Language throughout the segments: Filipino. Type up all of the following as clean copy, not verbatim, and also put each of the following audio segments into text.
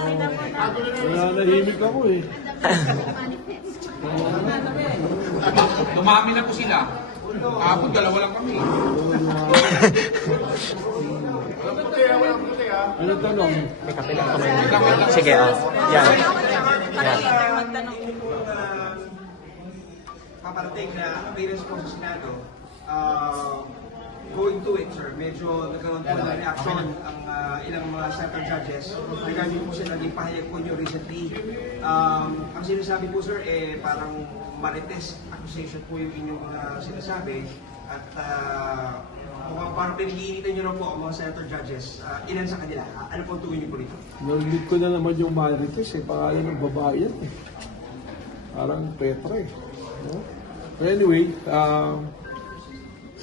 Nananahimik ako eh. Dumami na po sila. Kahapon, dalawa lang kami. Ano tanong? May kape lang kamay. Sige, Yan. Yan. Paparating na appearance po sa Senado, going to it, sir, medyo nagkaroon po ng reaction ang ilang mga senator judges regarding po sa naging pahayag po nyo recently. Ang sinasabi po, sir, parang marites accusation po yung inyong mga sinasabi at mukhang parang pinag-iinitan nyo na po ang mga senator judges. Ilan sa kanila? Ano po ang tuwin nyo po rito? Narinig ko na naman yung Marites eh. Pangalan ng babae yan eh. Parang Petra eh. No? But anyway,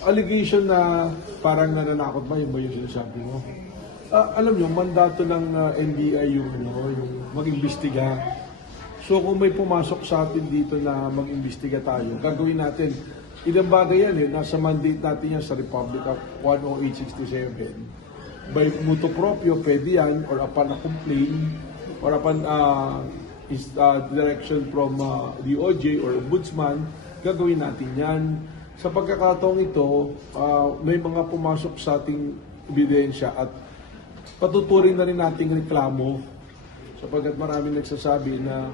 allegation na parang nananakot ba yung sinasabi mo? Alam nyo, mandato ng NBI yung mag-imbestiga. So kung may pumasok sa atin dito na mag-imbestiga tayo, gagawin natin. Ilang bagay yan eh, nasa mandate natin yan sa Republic Act 10867. By mutuo proprio, pwede yan, or upon a complaint, or upon direction from DOJ or Ombudsman, gagawin natin yan. Sa pagkakataong ito, may mga pumasok sa ating ebidensya at patuturing na rin nating reklamo sapagkat maraming nagsasabi na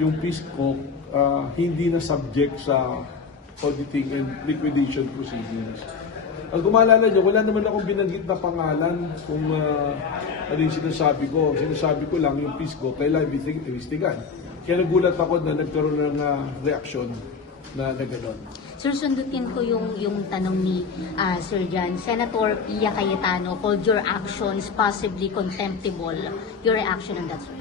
yung PISCO hindi na subject sa auditing and liquidation proceedings. Ang kumalala nyo, wala naman akong binanggit na pangalan kung ano yung sinasabi ko. Sinasabi ko lang yung PISCO, kailangan investigan. Kaya nagulat ako na nagkaroon ng reaksyon na gano'n. Sir, sundutin ko yung tanong ni Sir Jan. Senator Pia Cayetano called your actions possibly contemptible. Your reaction on that, sir?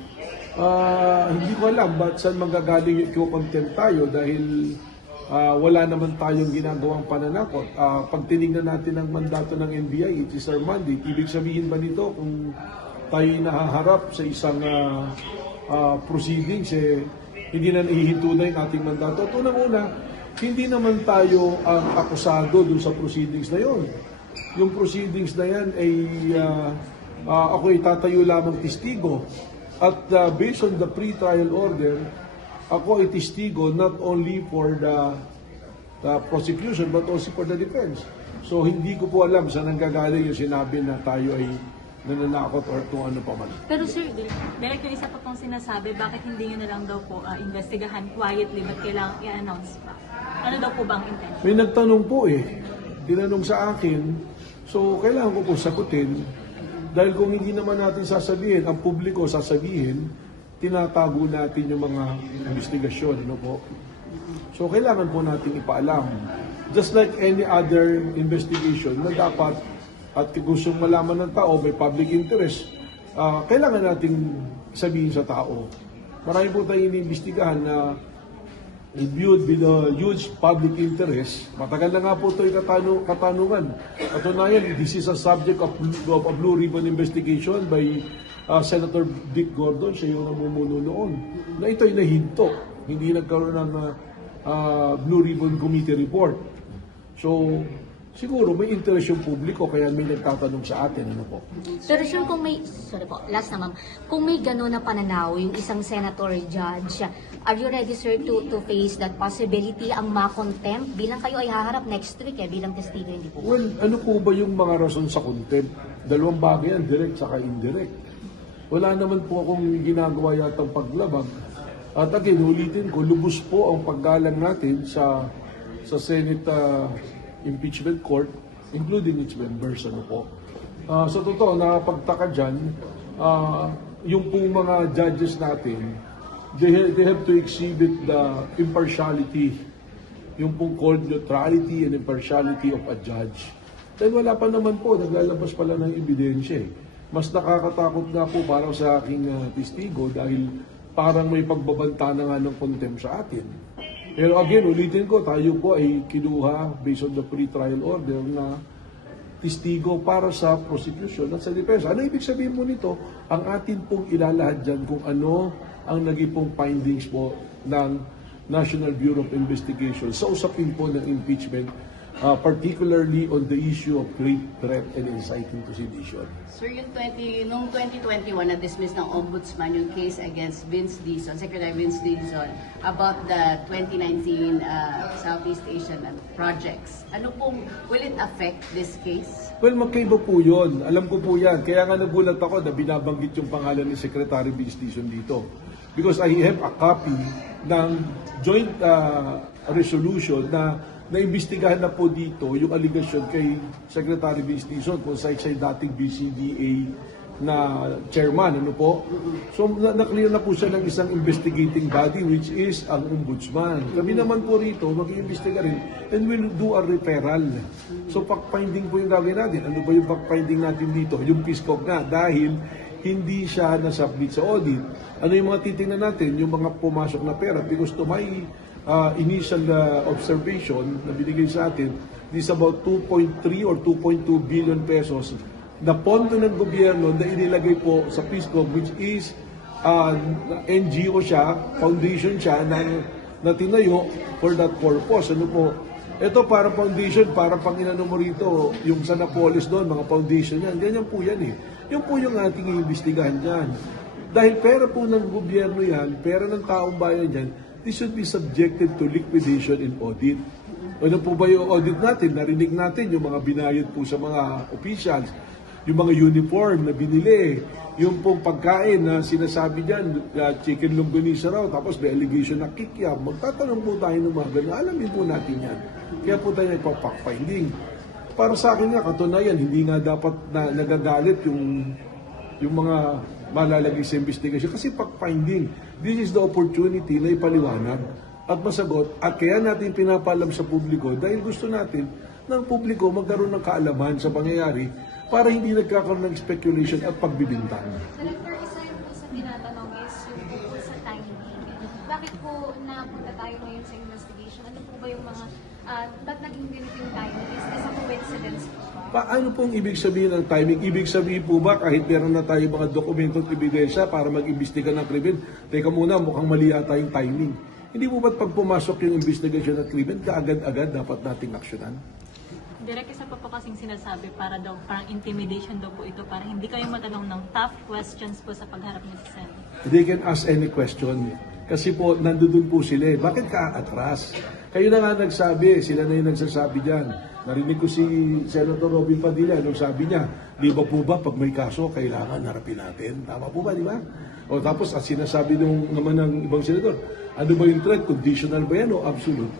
Hindi ko alam ba't saan manggagaling yung content tayo dahil wala naman tayong ginagawang pananakot. Pag tinignan natin ang mandato ng NBI, it is our mandate. Ibig sabihin ba nito kung tayo nahaharap sa isang proceedings, hindi na nahihinto na yung ating mandato? Ito na muna, hindi naman tayo ang akusado dun sa proceedings na yon. Yung proceedings na yan ay ako itatayo lamang testigo. At based on the pre-trial order, ako ay testigo not only for the prosecution but also for the defense. So hindi ko po alam saan nanggagaling yung sinabi na tayo ay nananakot or kung ano pa man. Pero sir, meron yung isa pa pong sinasabi, bakit hindi nyo na lang daw po investigahan quietly, ba't kailangan i-announce pa? Ano daw po bang intention? May nagtanong po tinanong sa akin, so kailangan ko po sagutin. Dahil kung hindi naman natin sasabihin, ang publiko sasabihin, tinatago natin yung mga investigasyon, po. So kailangan po natin ipaalam. Just like any other investigation na dapat at gustong malaman ng tao, may public interest, kailangan natin sabihin sa tao. Marami po tayong iniimbestigahan na viewed with a huge public interest. Matagal na nga po ito yung katanungan. Katunayan, this is a subject of a Blue Ribbon investigation by Senator Dick Gordon, siya yung namumuno noon. Na ito'y nahinto. Hindi nagkaroon ng Blue Ribbon Committee report. So, siguro may interest yung publiko kaya may nagtatanong sa atin, ano po. Pero sure, kung may, sorry po, last na ma'am, kung may gano'n na pananaw yung isang senator judge, are you ready, sir, to face that possibility, ang ma-contempt, bilang kayo ay haharap next week bilang testigo, hindi po? Well, ano po ba yung mga rason sa contempt? Dalawang bagay yan, direct saka indirect. Wala naman po akong ginagawa yatang paglabag. At again, ulitin ko, lubos po ang paggalang natin sa Senate Impeachment Court, including its members. Ano po. Sa totoo, nakapagtaka dyan, yung pong mga judges natin, they have to exhibit the impartiality, yung pong called neutrality and impartiality of a judge. Then wala pa naman po, naglalabas pala ng ebidensya. Mas nakakatakot nga po parang sa aking testigo dahil parang may pagbabanta na nga ng contempt sa atin. Pero again, ulitin ko, tayo po ay kinuha based on the pre-trial order na testigo para sa prosecution at sa defense. Ano ibig sabihin mo nito? Ang atin pong ilalahad dyan kung ano ang naging pong findings po ng National Bureau of Investigation sa usapin po ng impeachment particularly on the issue of great threat and inciting to sedition. Sir, noong 2021 na-dismiss ng Ombudsman yung case against Vince Dizon, Secretary Vince Dizon, about the 2019 Southeast Asian projects. Ano pong, will it affect this case? Well, magkaiba po yun. Alam ko po yan. Kaya nga nagulat ako na binabanggit yung pangalan ni Secretary Vince Dizon dito. Because I have a copy ng joint resolution na naimbestigahan na po dito yung allegation kay Secretary Vince Dizon kung siya dating BCDA na chairman, ano po. So, na-clear na po siya ng isang investigating body which is ang Ombudsman. Kami naman po rito, mag-iimbestiga rin and we'll do a referral. So, fact-finding po yung gagawin natin. Ano ba yung fact-finding natin dito? Yung PSCOG na dahil hindi siya nasubmit sa audit. Ano yung mga titingnan natin? Yung mga pumasok na pera because to my initial observation na binigay sa atin, this is about 2.3 or 2.2 billion pesos na pondo ng gobyerno na inilagay po sa PSCOG which is NGO siya, foundation siya na tinayo for that purpose. Ano po? Ito para foundation, para pang inano mo rito, yung sa Napolis doon, mga foundation yan. Ganyan po yan eh. Yung po yung ating iimbestigahan dyan. Dahil pera po ng gobyerno yan, pera ng taong bayan yan, this should be subjected to liquidation and audit. Ano po ba yung audit natin? Narinig natin yung mga binayad po sa mga officials, yung mga uniform na binili, yung pong pagkain na sinasabi dyan, chicken longganisa raw, tapos may allegation na kikiam. Magtatanong po tayo ng mga ganun. Alamin po natin yan. Kaya po tayo nagpapak-finding. Para sa akin nga, katunayan, hindi nga dapat na nagagalit yung mga malalagay sa investigation. Kasi fact-finding, this is the opportunity na ipaliwanag at masagot. At kaya natin pinapalam sa publiko dahil gusto natin ng publiko magkaroon ng kaalaman sa pangyayari para hindi nagkakaroon ng speculation at pagbibintang. Senator, isa yun po sa tinatanong is yung tungkol sa timing. Bakit po napunta tayo ngayon sa investigation? Ano po ba yung mga, ba't naging ganito yung timing? Is this a coincidence po? Paano pong ibig sabihin ng timing? Ibig sabihin po ba kahit meron na tayo mga dokumento at ebidensya para mag-imbestiga ng krimen? Teka muna, mukhang mali yata yung timing. Hindi po ba't pag pumasok yung investigation at krimen, kaagad-agad dapat nating aksyonan? Direk, isa pa po kasing sinasabi para daw, parang intimidation daw po ito para hindi kayo matanong ng tough questions po sa pagharap niyo sa Senate. They can ask any question. Kasi po, nandoon po sila eh. Bakit ka atras? Kayo na nga nagsabi, sila na yung nagsasabi dyan. Narinig ko si Senator Robin Padilla nung sabi niya, di ba po ba pag may kaso, kailangan harapin natin? Tama po ba, di ba? O tapos, at sinasabi naman ng ibang senador, ano ba yung threat? Conditional ba yan o absolute?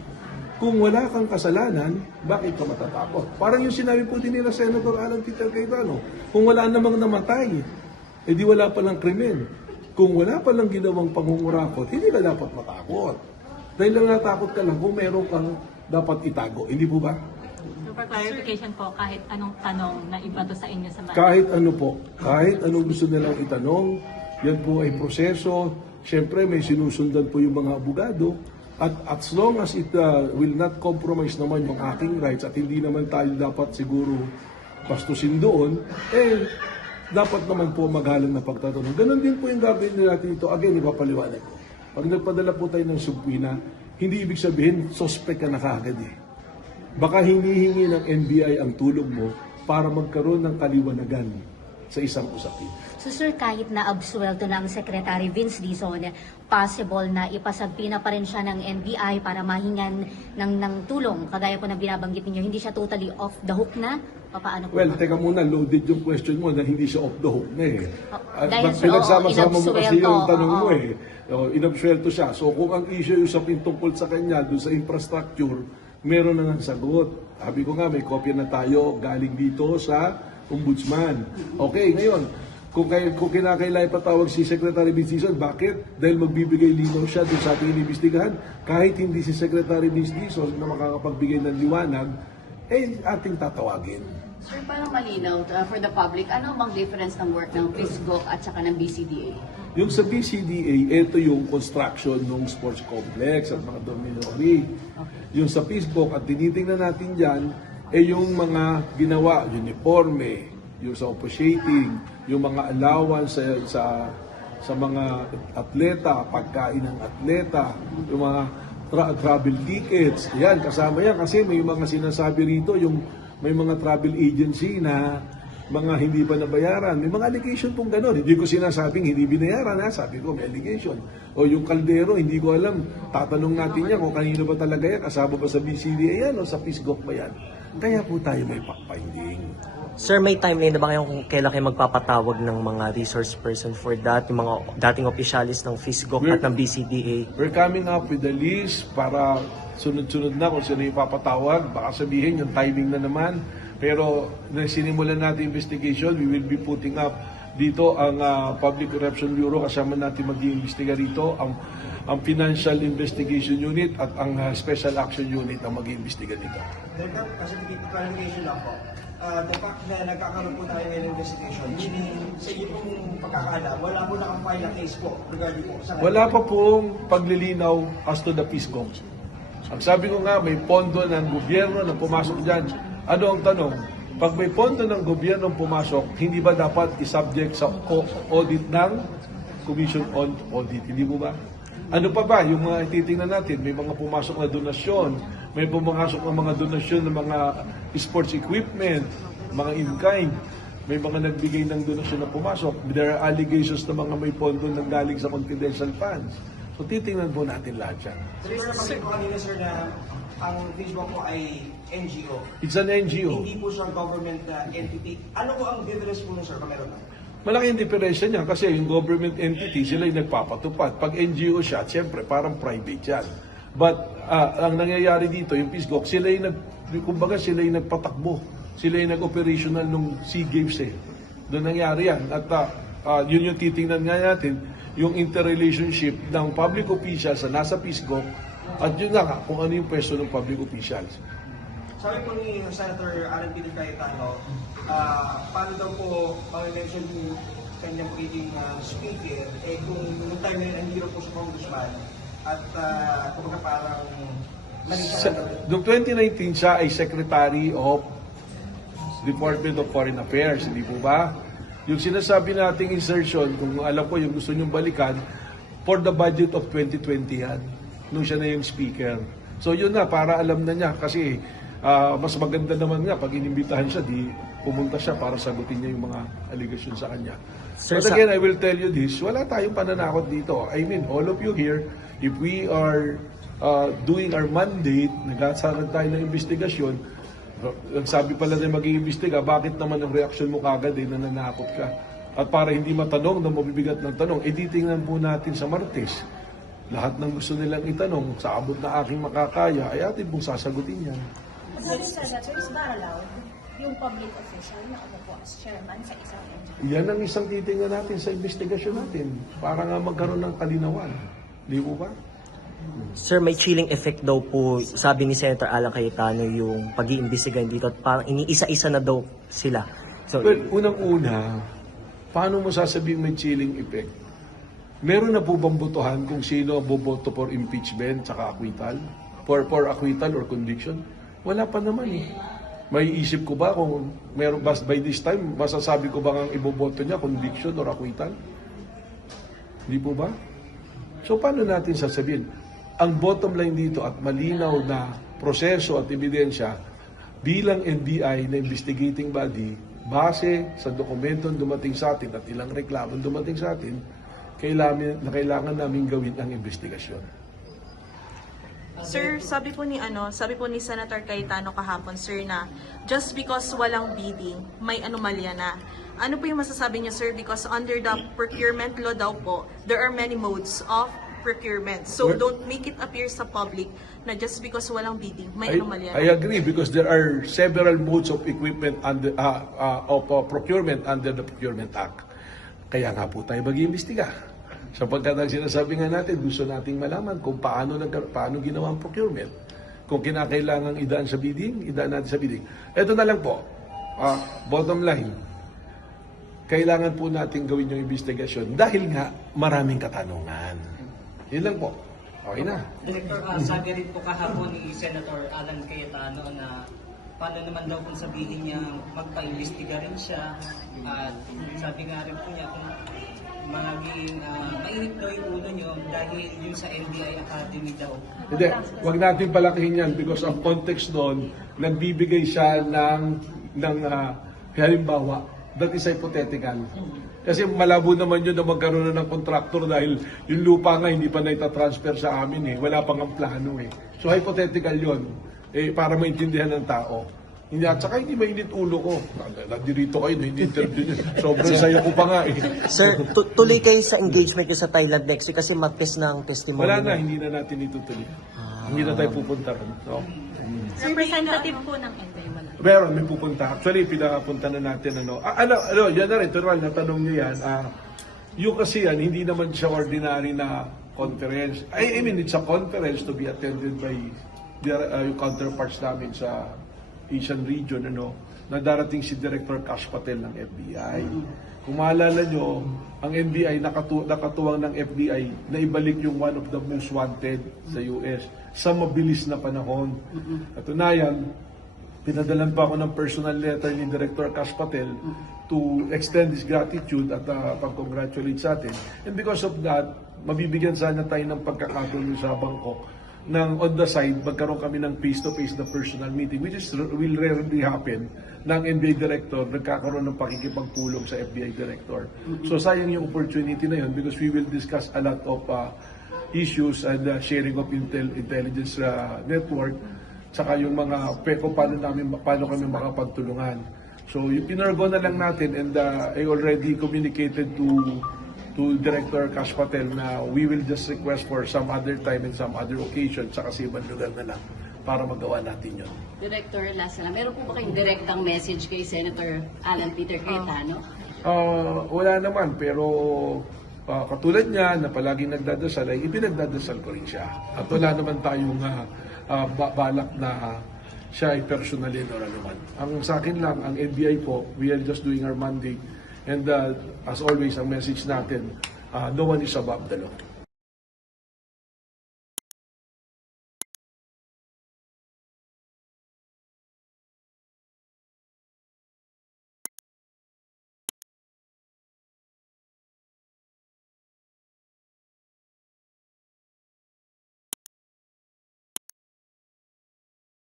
Kung wala kang kasalanan, bakit ka matatakot? Parang yung sinabi po din nila Senator Alan Peter Cayetano, kung wala namang namatay, edi wala palang krimen. Kung wala palang ginawang pangungurakot, hindi ka dapat matakot. Dahil lang natakot ka lang kung meron kang dapat itago. Hindi po ba? So for clarification po, kahit anong tanong na ibato sa inyo sa Manila. Kahit ano po, kahit anong gusto nilang itanong, yan po ay proseso. Siyempre may sinusundan po yung mga abogado. At as long as it will not compromise naman yung aking rights at hindi naman tayo dapat siguro bastusin doon, dapat naman po maghalang na pagtatanong. Ganon din po yung gagawin natin ito. Again, ipapaliwanag ko. Pag nagpadala po tayo ng subpoena, hindi ibig sabihin, suspect ka na kaagad eh. Baka hinihingi ng NBI ang tulong mo para magkaroon ng kaliwanagan sa isang usapin. So sir, kahit na absuelto ng Secretary Vince Dizon, possible na ipasagpina pa rin siya ng NBI para mahingan ng tulong. Kagaya po na binabanggit ninyo, hindi siya totally off the hook na? Paano po? Well, teka muna, loaded yung question mo na hindi siya off the hook na eh. Dahil Pinagsama-sama mo kasi inabsuelto, yung tanong mo oo. eh. Inabsuelto siya. So kung ang issue yung tungkol sa kanya, doon sa infrastructure, meron na nga sagot. Sabi ko nga, may kopya na tayo galing dito sa Ombudsman. Okay, ngayon, kung kinakailangan patawag si Secretary Vince Dizon, bakit? Dahil magbibigay linaw siya doon sa ating inimbestigahan. Kahit hindi si Secretary Vince Dizon na makakapagbigay ng liwanag, ating tatawagin. Sir, para malinaw for the public, ano bang difference ng work ng PSGOC at saka ng BCDA? Yung sa BCDA, ito yung construction ng sports complex at mga dormitory. Yung sa PSGOC, at tinitingnan natin dyan, yung mga ginawa, uniforme, yung sa officiating, yung mga allowance sa mga atleta, pagkain ng atleta, yung mga travel tickets. Yan, kasama yan kasi may mga sinasabi rito, yung may mga travel agency na mga hindi pa nabayaran. May mga allegation pong gano'n. Hindi ko sinasabing hindi binayaran, ha? Sabi ko may allegation. O yung kaldero, hindi ko alam. Tatanong natin yan kung kanino ba talaga yan. Kasama ba sa BCDA yan o sa PISGOC ba yan? Kaya po tayo may fact-finding. Sir, may timeline na ba kayo kung kailan kayo magpapatawag ng mga resource person for that, yung mga dating opisyalis ng FISGOC at ng BCDA? We're coming up with a list para sunod-sunod na kung sino yung papatawag. Baka sabihin yung timing na naman. Pero na sinimulan natin investigation, we will be putting up dito ang Public Corruption Bureau, kasama natin mag-iimbestiga rito, ang Financial Investigation Unit at ang Special Action Unit ang mag-iimbestiga dito. Director, kasi clarification lang po. The fact na nagkakaroon po tayo ng investigation, meaning sa iyo pong pagkakaalam, wala po nakang-file na case po regarding po sa... Wala pa pong paglilinaw as to the PISGOC. Ang sabi ko nga, may pondo ng gobyerno na pumasok dyan. Ano ang tanong? Pag may pondo ng gobyerno pumasok, hindi ba dapat isubject sa audit ng Commission on Audit? Hindi mo ba? Ano pa ba? Yung mga titingnan natin, may mga pumasok na donasyon, may pumasok na mga donasyon ng mga sports equipment, mga in-kind, may mga nagbigay ng donasyon na pumasok. There are allegations na mga may pondo nang galing sa confidential funds. So titingnan po natin lahat yan. Sir, napansin ko kanina sir na ang Facebook po ay NGO. It's an NGO. Hindi po siya government entity. Ano po ang difference po nun sir kung meron na? Malaki yung diferensya niya kasi yung government entity, sila yung nagpapatupad. Pag NGO siya, siyempre parang private yan. But ang nangyayari dito, yung PISGOC, sila yung kumbaga sila yung nagpatakbo. Sila yung nag-operational nung SEA Games eh. Doon nangyari yan. At yun yung titingnan nga natin, yung interrelationship ng public officials na nasa PISGOC at yun nga kung ano yung pwesto ng public officials. Sabi po ni Senator Alan Peter Cayetano, paano daw po mention yung kanyang pagiging speaker, kung nung time na yun, ang hero po sa congressman, at kumbaga parang Noong 2019, siya ay Secretary of Department of Foreign Affairs, hindi po ba? Yung sinasabi nating insertion, kung alam ko yung gusto nyong balikan, for the budget of 2020 yan, nung siya na yung speaker. So yun na, para alam na niya, kasi mas maganda naman nga, pag inimbitahan siya, di pumunta siya para sagutin niya yung mga allegation sa kanya. Sir, But again, I will tell you this, wala tayong pananakot dito. I mean, all of you here, if we are doing our mandate, nagsasaran tayo ng investigasyon, nagsabi pala na mag-iimbestiga, bakit naman ang reaksyon mo kagad na nanakot ka? At para hindi matanong na mabibigat ng tanong, ititingnan po natin sa Martes. Lahat ng gusto nilang itanong, sa abot na aking makakaya, ay atin pong sasagutin yan. Sabi sa letter, is not allowed yung public official na umupo as chairman sa isang NGO? Yan ang isang titingnan natin sa investigasyon natin para nga magkaroon ng kalinawan. Di po ba? Sir, may chilling effect daw po, sabi ni Senator Alan Cayetano, yung pag-iimbestigahan dito at parang iniisa-isa na daw sila. So, Well, unang-una, paano mo sasabihin may chilling effect? Meron na po bang botohan kung sino boboto for impeachment tsaka acquittal? For acquittal or conviction? Wala pa naman eh. May isip ko ba kung meron by this time, masasabi ko ba ang iboboto niya, conviction or acquittal? Hindi po ba? So paano natin sasabihin? Ang bottom line dito at malinaw na proseso at ebidensya bilang NBI na investigating body, base sa dokumentong dumating sa atin at ilang reklamong dumating sa atin, kailangan namin gawin ang investigasyon. Sir, sabi po ni Senator Cayetano kahapon, sir, na just because walang bidding, may anomalya na. Ano po yung masasabi niyo, sir? Because under the procurement law daw po, there are many modes of procurement. So don't make it appear sa public na just because walang bidding, may anomalya na. I agree because there are several modes of equipment under procurement under the Procurement Act. Kaya nga po tayo mag-iimbestiga. Sapagkat ang sinasabi nga natin, gusto nating malaman kung paano ginawa ang procurement. Kung kinakailangan idaan sa bidding, idaan natin sa bidding. Ito na lang po, bottom line, kailangan po natin gawin yung investigasyon dahil nga maraming katanungan. Yun lang po. Okay na. Director, sabi rin po kahapon ni Senator Alan Cayetano na paano naman daw kung sabihin niya magpa-imbestiga rin siya at sabi nga rin po niya kung maging mainit daw yung ulo nyo dahil yung sa NBI Academy daw. Hindi, wag natin palakihin yan because ang context doon, nagbibigay siya ng halimbawa, that is hypothetical. Kasi malabo naman yun na magkaroon na ng kontraktor dahil yung lupa nga hindi pa naitatransfer sa amin wala pang ang plano So hypothetical yun, para maintindihan ng tao. Hindi, at saka hindi mainit ulo ko. Nadirito kayo, hindi interview niyo. Sobrang saya ko pa nga Sir, tuloy kayo sa engagement nyo sa Thailand next week kasi magpes ng testimony. Wala na, hindi na natin itutuloy. Hindi na tayo pupunta ron. No? Representative po ng NBI wala. Meron, may pupunta. Actually, pinapunta na natin, yan na rin, turuan, natanong niyo yan. Yung kasi yan, hindi naman siya ordinary na conference. I mean, it's a conference to be attended by yung counterparts namin sa Asian region, na darating si Director Kash Patel ng FBI. Kung maalala nyo, ang NBI, nakatuwang ng FBI na ibalik yung one of the most wanted sa US sa mabilis na panahon. Katunayan, pinadalan pa ako ng personal letter ni Director Kash Patel to extend his gratitude at pag-congratulate sa atin. And because of that, mabibigyan sana tayo ng pagkakataon sa Bangkok nang on the side, magkaroon kami ng face-to-face na personal meeting, which will rarely happen ng NBA Director, nagkakaroon ng pakikipagpulong sa FBI Director. So sayang yung opportunity na yun because we will discuss a lot of issues and sharing of intelligence network, saka yung mga paano kami makapagtulungan. So yung pinargo na lang natin and I already communicated to Director Kash Patel na we will just request for some other time and some other occasion sa kasi ibang lugar na lang para magawa natin yun. Director, last na lang, meron po ba kayong direktang message kay Senator Alan Peter Cayetano? Wala naman, pero katulad niya na palaging nagdadasal ay ipinagdadasal ko rin siya. At wala naman tayong balak na siya ay personalin or anuman. Ang sa akin lang, ang NBI po, we are just doing our mandate. And as always, ang message natin, no one is above the law.